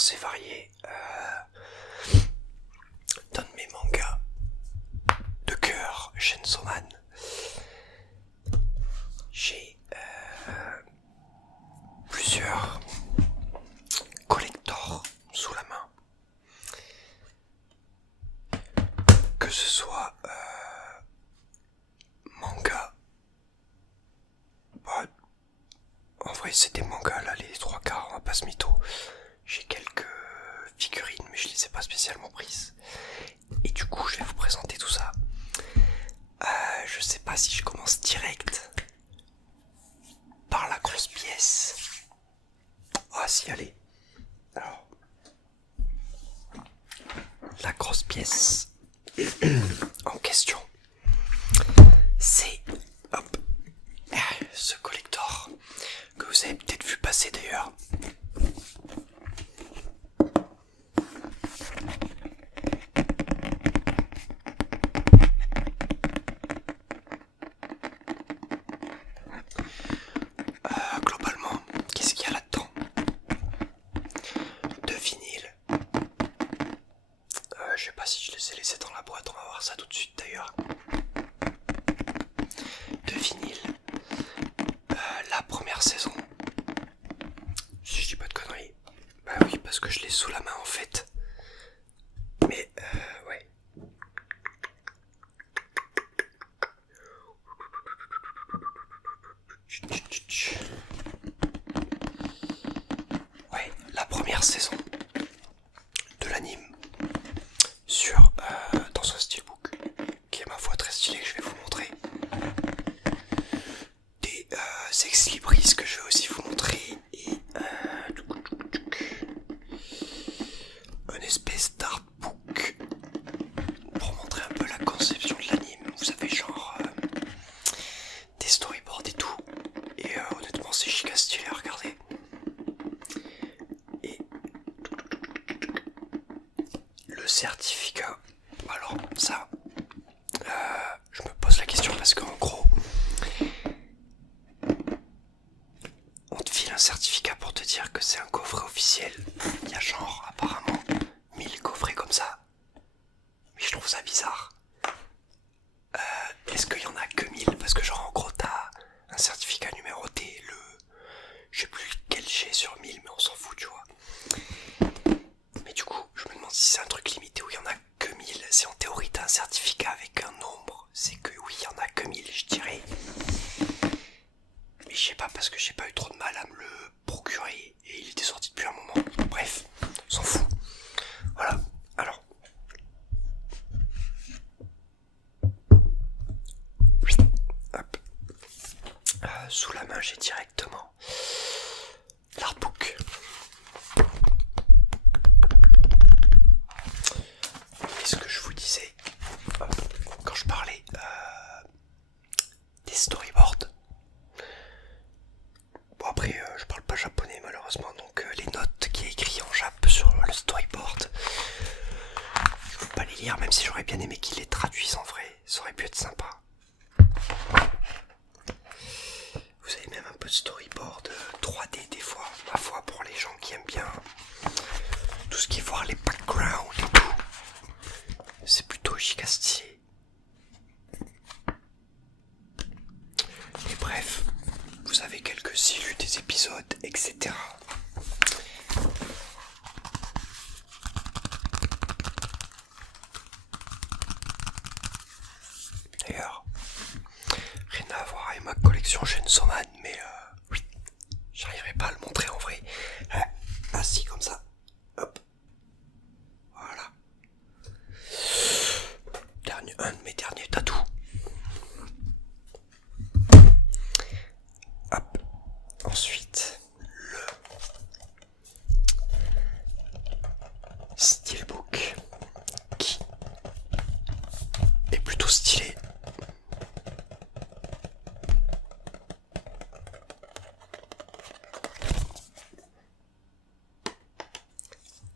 divers et variés d'un de mes mangas de cœur, Chainsaw Man. J'ai plusieurs collectors sous la main, que ce soit manga. Bah, en vrai c'est des mangas là, les trois quarts, on va pas se mytho. J'ai quelques figurines mais je les ai pas spécialement prises. Et du coup je vais vous présenter tout ça. Je sais pas si je commence direct par la grosse pièce. Ah si, allez. Alors, la grosse pièce en question, c'est ce collector que vous avez peut-être vu passer d'ailleurs. Globalement, qu'est-ce qu'il y a là-dedans? De vinyle. Je sais pas si je les ai laissés dans la boîte, on va voir ça tout de suite d'ailleurs. De vinyle. La première saison. Si je dis pas de conneries. Bah oui, parce que je l'ai sous la main en fait. Mais ouais. Ouais, la première saison de l'anime sur dans un steelbook qui est ma foi très stylé, que je vais vous montrer. Des ex-libris que je vais aussi vous montrer et une espèce d'artbook pour montrer un peu la conception de l'anime. Vous savez, genre des storyboards et tout. Et honnêtement c'est giga stylé à regarder. Et le certificat, alors ça je me pose la question parce qu'en gros on te file un certificat pour te dire que c'est un coffret officiel. Il y a genre apparemment 1000 coffrets comme ça, mais je trouve ça bizarre. Est-ce qu'il y en a que 1000? Parce que genre en gros t'as un certificat numéroté, je sais plus lequel j'ai sur 1000, mais on s'en fout, tu vois. Mais du coup je me demande si c'est un truc limité où il y en a que 1000. Si en théorie t'as un certificat avec un nombre, c'est que oui, il y en a que 1000, je dirais. Mais je sais pas, parce que j'ai pas eu trop de mal à me le procurer et il était sorti depuis un moment. Bref, on s'en fout. Voilà, alors. Hop. Sous la main j'ai directement l'artbook. Et ce que je vous disais quand je parlais des storyboards. Bon après je parle pas japonais malheureusement, donc les notes qui est écrit en jap sur le storyboard, je peux pas les lire, même si j'aurais bien aimé qu'ils les traduisent en vrai, ça aurait pu être sympa. Vous avez même un peu de storyboard 3D des fois, ma foi, pour les gens qui aiment bien tout ce qui est voir les backgrounds et tout. C'est plutôt giga stylé. Et bref, vous avez quelques illus des épisodes, etc. D'ailleurs, rien à voir avec ma collection Chainsaw Man, mais oui, j'arriverai pas à le montrer en vrai. Assis comme ça, hop, voilà. Un de mes derniers tatous. Hop. Ensuite, le steelbook qui est plutôt stylé.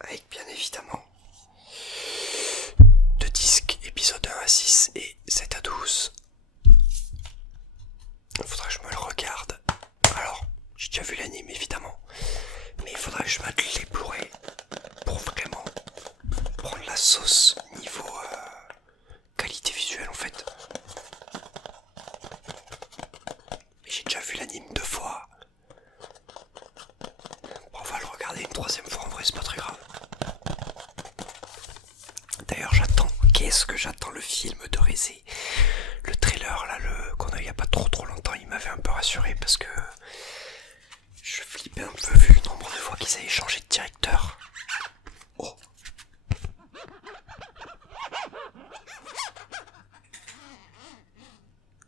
Avec bien évidemment 2 disques, épisode 1 à 6 et 7 à 12. Faudrait que je me le regarde. Alors, je m'anime 2 fois. Bon, on va le regarder une 3e fois, en vrai c'est pas très grave. D'ailleurs qu'est-ce que j'attends le film de Rézé. Le trailer là, qu'on a eu il y a pas trop longtemps, il m'avait un peu rassuré parce que je flippais un peu vu le nombre de fois qu'ils avaient changé de directeur. Oh.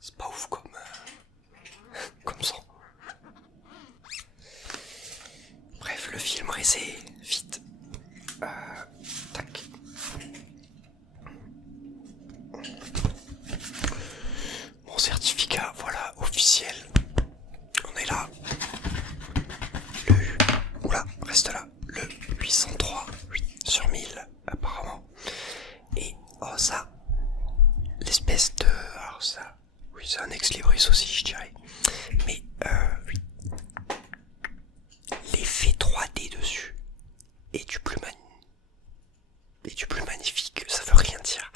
C'est pas ouf comme son. Bref, le film Rézé, vite. Tac. Mon certificat, voilà, officiel. On est là. Oula, reste là. Le 803, 8/1000, apparemment. Et, oh ça, l'espèce de... Alors ça, oui, c'est un ex-libris aussi, je dirais. Mais, oui. L'effet 3D dessus est du plus magnifique, ça veut rien dire.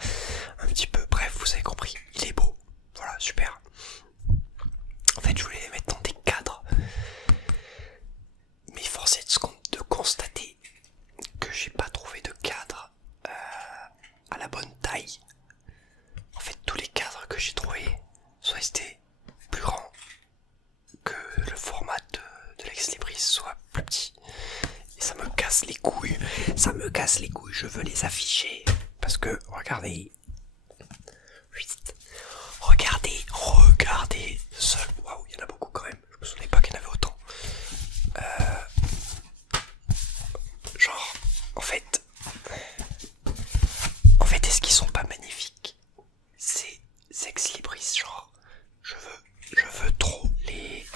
Un petit peu, bref, vous avez compris, il est beau. Voilà, super. En fait, je voulais les mettre dans des cadres. Mais force est de constater que j'ai pas trouvé de cadre à la bonne taille. En fait, tous les cadres que j'ai trouvés soit étaient plus grands que le format de l'ex-libris soit plus petit. Et ça me casse les couilles. Je veux les afficher. Parce que, regardez. Regardez. Seul. Waouh, il y en a beaucoup quand même. Je me souvenais pas qu'il y en avait autant. Genre, en fait, est-ce qu'ils sont pas magnifiques? Ces ex-libris, genre, je veux trop les...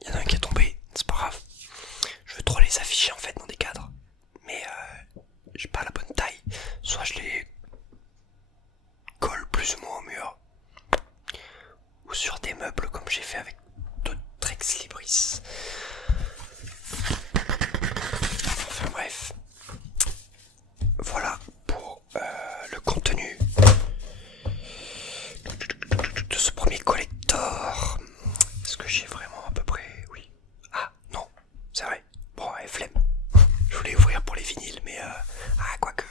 Il y en a un qui est tombé, c'est pas grave. Je veux trop les afficher en fait dans des cadres. Mais j'ai pas la bonne taille. Soit je les colle plus ou moins au mur. Ou sur des meubles comme j'ai fait avec d'autres ex-libris. Enfin bref. Voilà pour le contenu de ce premier collector. Est-ce que j'ai vraiment à peu près... Oui. Ah non, c'est vrai. Bon, allez, flemme. Je voulais ouvrir pour les vinyles, mais quoique.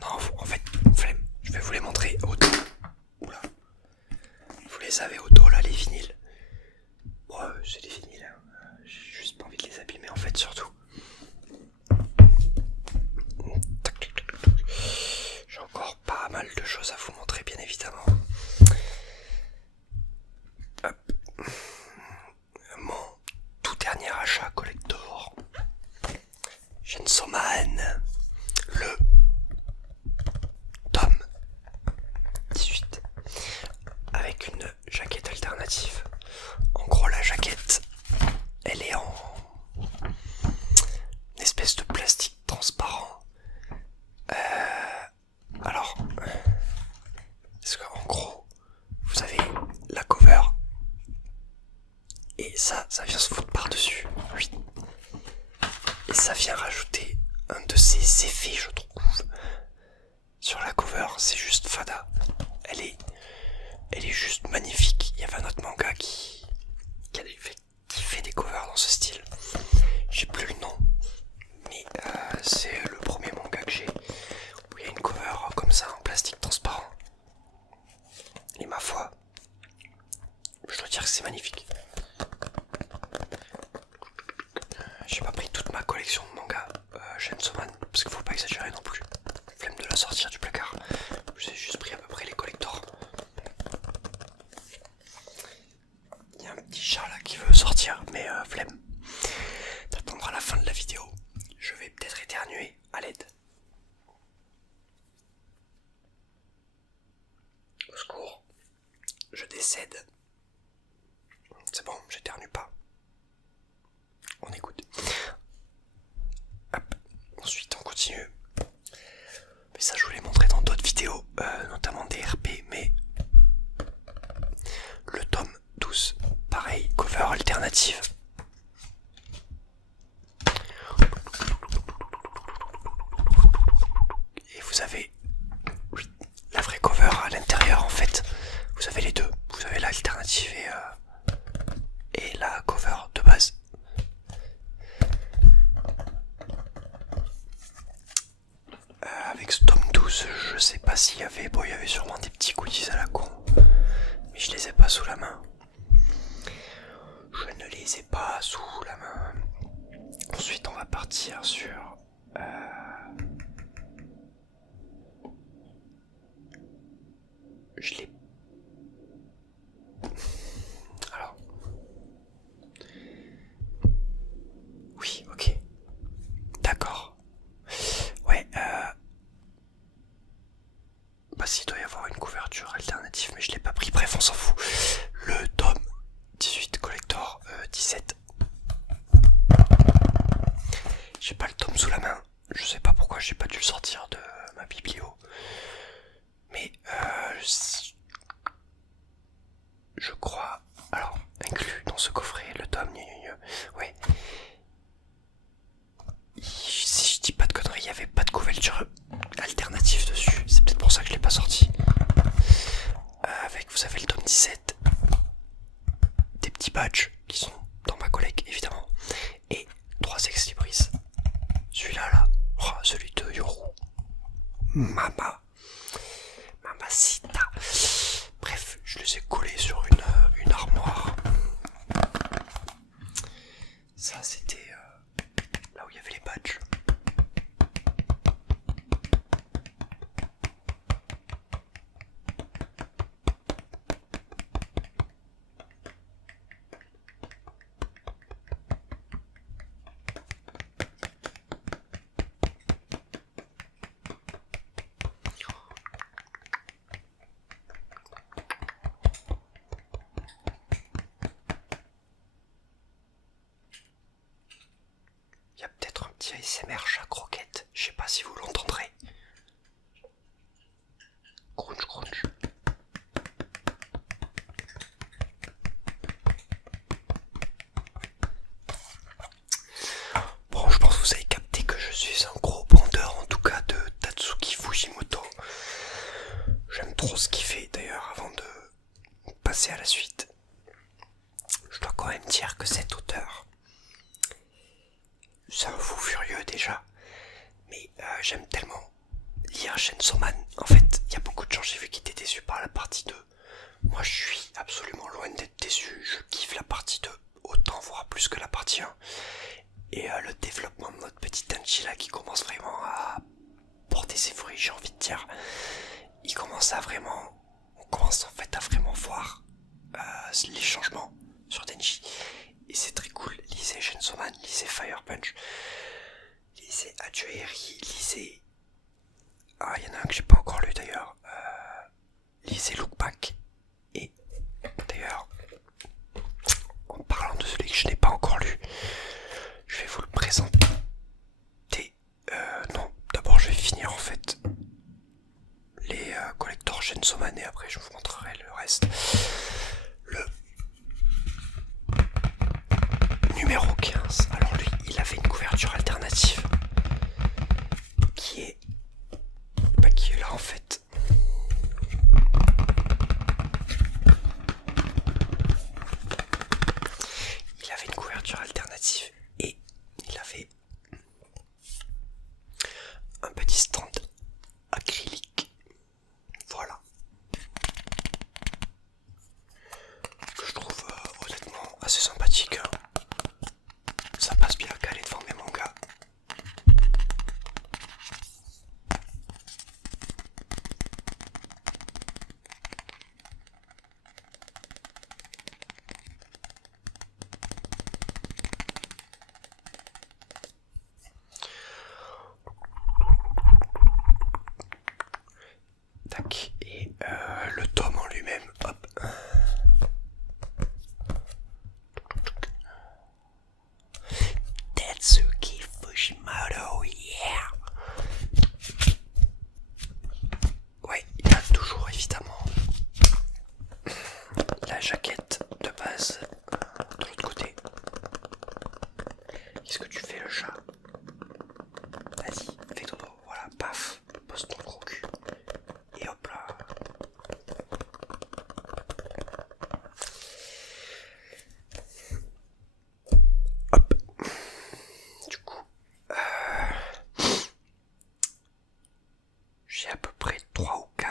Non, en fait, flemme. Je vais vous les montrer au dos. Oula. Vous les avez au dos là, les vinyles. Bon, c'est des vinyles. Hein. J'ai juste pas envie de les abîmer en fait, surtout. J'ai encore pas mal de choses à vous montrer, bien évidemment. Hop. Mon tout dernier achat collector. Chainsaw Man. Le tome 18. Avec une jaquette alternative. En gros, la jaquette, elle est en une espèce de plastique transparent. Alors, parce qu'en gros, vous avez la cover et ça vient se foutre par-dessus. Oui. Et ça vient rajouter un de ces effets, je trouve. Sur la cover, c'est juste fada. Elle est juste magnifique. Il y avait un autre manga qui fait des covers dans ce style. J'ai plus le nom, mais c'est le premier manga que j'ai où il y a une cover comme ça en plastique transparent. Et ma foi, je dois dire que c'est magnifique. J'ai pas pris toute ma collection de mangas Chainsaw Man parce qu'il faut pas exagérer non plus. Flemme de la sortir du placard. J'ai juste pris à peu près les collectors. Il y a un petit chat là qui veut sortir, mais flemme d'attendre à la fin de la vidéo. Je vais peut-être éternuer à l'aide. Au secours, je décède. C'est bon, j'éternue pas. On écoute. Hop. Ensuite on continue. Mais ça je vous l'ai montré dans d'autres vidéos, notamment des RP, mais le tome 12, pareil, cover alternative. Et vous avez la vraie cover à l'intérieur en fait. s'il y avait, bon, il y avait sûrement des petits goodies à la con, mais je les ai pas sous la main. Je ne les ai pas sous la main. Ensuite, on va partir sur... Je l'ai... Alors... Oui, ok. D'accord. Ouais, bah s'il doit y avoir une couverture alternative, mais je l'ai pas pris. Bref, on s'en fout. Le tome 18 collector 17. J'ai pas le tome sous la main. Je sais pas pourquoi j'ai pas dû le sortir de ma biblio. Mais je crois... Alors, inclus dans ce coffret, le tome... Ouais. Si je dis pas de conneries, il n'y avait pas de couverture alternative dessus. C'est peut-être pour ça que je l'ai pas sorti. Avec, vous savez, le tome 17. Des petits badges qui sont dans ma collègue, évidemment. Et 3 ex-libris. Celui-là, là. Oh, celui de Yoru. Mamacita. Bref, je les ai collés sur une armoire. Ça, c'était là où il y avait les badges. Il y a peut-être un petit ASMR chat croquette. Je sais pas si vous l'entendrez. Crunch crunch. Bon, je pense que vous avez capté que je suis un gros bandeur, en tout cas de Tatsuki Fujimoto. J'aime trop ce qu'il fait d'ailleurs. Avant de passer à la suite, je dois quand même dire que cet auteur, c'est un fou furieux déjà, mais j'aime tellement lire Chainsaw Man. En fait, il y a beaucoup de gens, j'ai vu, qui étaient déçus par la partie 2. Moi, je suis absolument loin d'être déçu. Je kiffe la partie 2 autant, voire plus que la partie 1. Et le développement de notre petit Tenchi là, qui commence vraiment à porter ses fruits, j'ai envie de dire. Il commence à vraiment... On commence en fait à vraiment voir les changements sur Denji. Et c'est très cool. Lisez Chainsaw Man, lisez Fire Punch, lisez Adieu Eri, lisez... Ah, il y en a un que j'ai pas encore lu d'ailleurs. Lisez Look Back. Et d'ailleurs, en parlant de celui que je n'ai pas encore lu, je vais vous le présenter. Non, d'abord je vais finir en fait les collectors Chainsaw Man et après je vous montrerai le reste. Le numéro 15, alors lui il avait une couverture alternative qui est là en fait. Il avait une couverture alternative et il avait un petit stand acrylique, voilà, que je trouve honnêtement assez sympathique, hein. Ça passe bien calé devant mes mangas. Tac, et le tome en lui-même, hop. Tatsuki Fujimoto, yeah. Ouais, il y a toujours évidemment la jaquette de base de l'autre côté. Qu'est-ce que tu fais, le chat? Vas-y, fais dodo, voilà, paf, pose ton gros cul. Et hop là. Hop. Du coup, j'ai à peu près 3 ou 4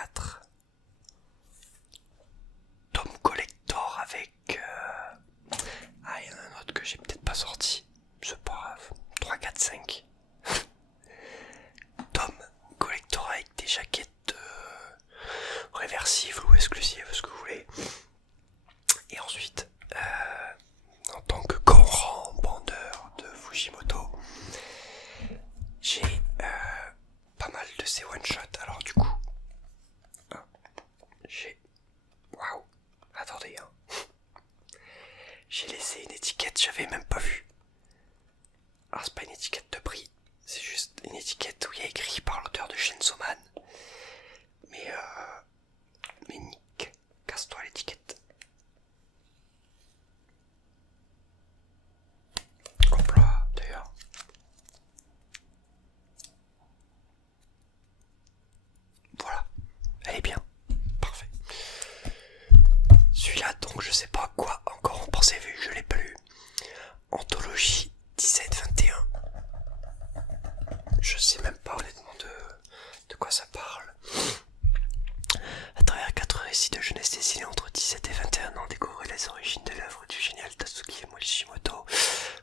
récit de jeunesse dessiné entre 17 et 21 ans. Découvrez les origines de l'œuvre du génial Tatsuki Morishimoto.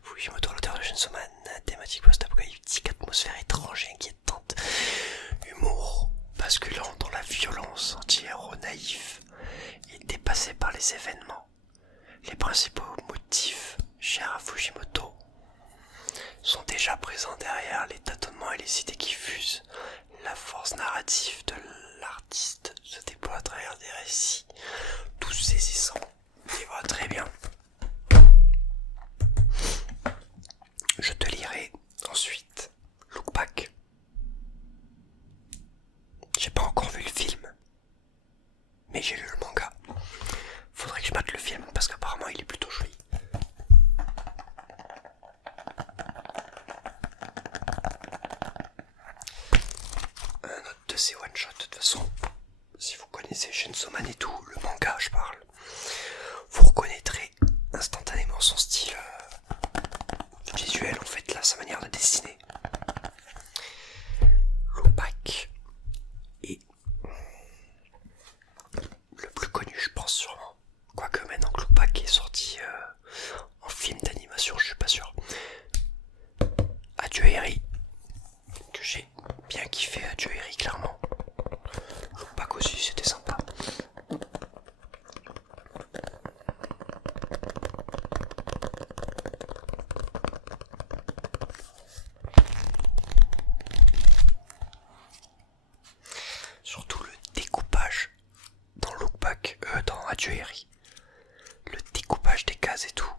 Fujimoto, l'auteur de Chainsaw Man, thématique post-apocalyptique, atmosphère étrange et inquiétante. Humour basculant dans la violence, anti-héros naïf et dépassé par les événements. Les principaux motifs chers à Fujimoto sont déjà présents derrière les tâtonnements et les idées qui fusent. La force narrative de l'artiste se déploie à travers des récits tous saisissants. Et voilà, très bien. Je te lirai ensuite Look Back. J'ai pas encore vu le film, mais j'ai lu le manga. Faudrait que je mate le film parce qu'apparemment il est plutôt joli. Un autre de ces one-shots, de toute façon, si vous connaissez Chainsaw Man et tout, le manga je parle, vous reconnaîtrez instantanément son style visuel, en fait, là, sa manière de dessiner. L'Opak est le plus connu, je pense, sûrement. Quoique maintenant que l'Opak est sorti en film d'animation, je suis pas sûr. Adieu Eri, que j'ai bien kiffé. Adieu Eri, clairement. L'Opak aussi, c'était sympa. Surtout le découpage dans Look Back, dans Adieu Eri. Le découpage des cases et tout,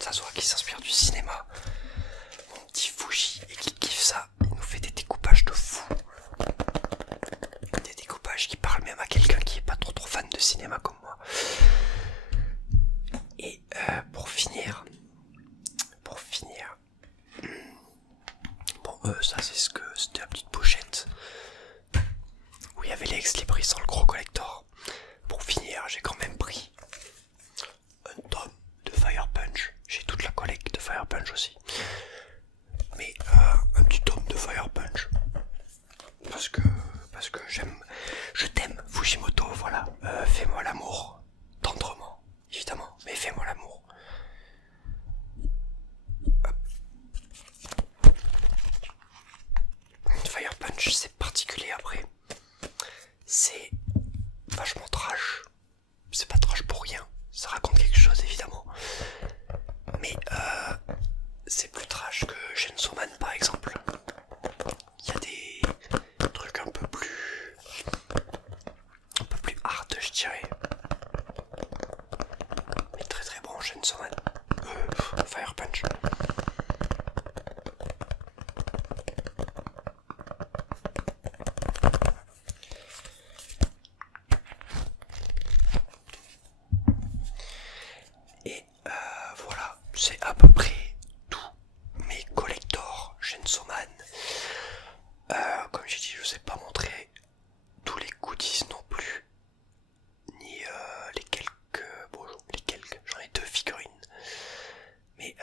ça se voit qu'il s'inspire du cinéma. Mon petit Fuji, et qui kiffe ça, il nous fait des découpages de fou. Des découpages qui parlent même à quelqu'un qui est pas trop fan de cinéma comme moi. Et pour finir, bon ça c'était la petite pochette où il y avait les ex-libris dans le gros collector. Pour finir, j'ai quand même pris un tome de Fire Punch. J'ai toute la collecte de Fire Punch aussi, mais un petit tome de Fire Punch parce que je t'aime Fujimoto, voilà. Fais-moi l'amour tendrement, évidemment, mais fais-moi l'amour. Fire Punch, c'est particulier après. C'est vachement trash. C'est pas trash pour rien. Ça raconte quelque chose, évidemment. Mais c'est plus trash que Chainsaw Man, par exemple. Il y a des trucs un peu plus hard, je dirais. Mais très très bon Chainsaw Man. Fire Punch. Et voilà, c'est à peu près tous mes collectors Chainsaw Man. Comme j'ai dit, je vous ai pas montré tous les goodies non plus, ni les quelques, j'en ai 2 figurines, mais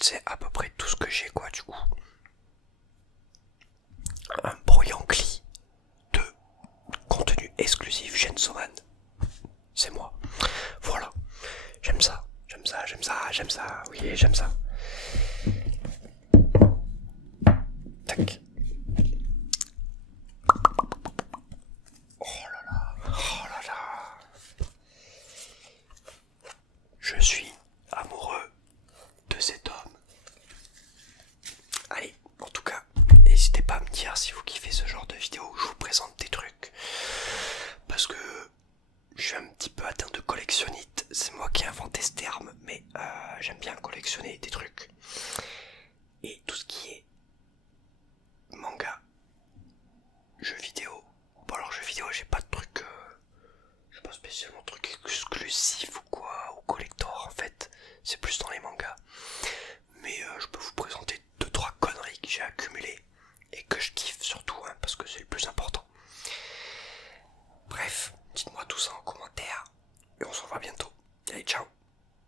c'est à peu près tout ce que j'ai, quoi, du coup. Un Broyankli de contenu exclusif Chainsaw Man, c'est moi. Voilà, j'aime ça, oui, j'aime ça. Tac. Oh là là. Je suis amoureux de cet homme. Allez, en tout cas, n'hésitez pas à me dire si vous kiffez ce genre de vidéo où je vous présente des trucs. Parce que je suis un petit peu atteint de collectionnite. C'est moi qui ai inventé ce terme, mais j'aime bien collectionner des trucs. Et tout ce qui est manga, jeux vidéo. Bon alors jeux vidéo, j'ai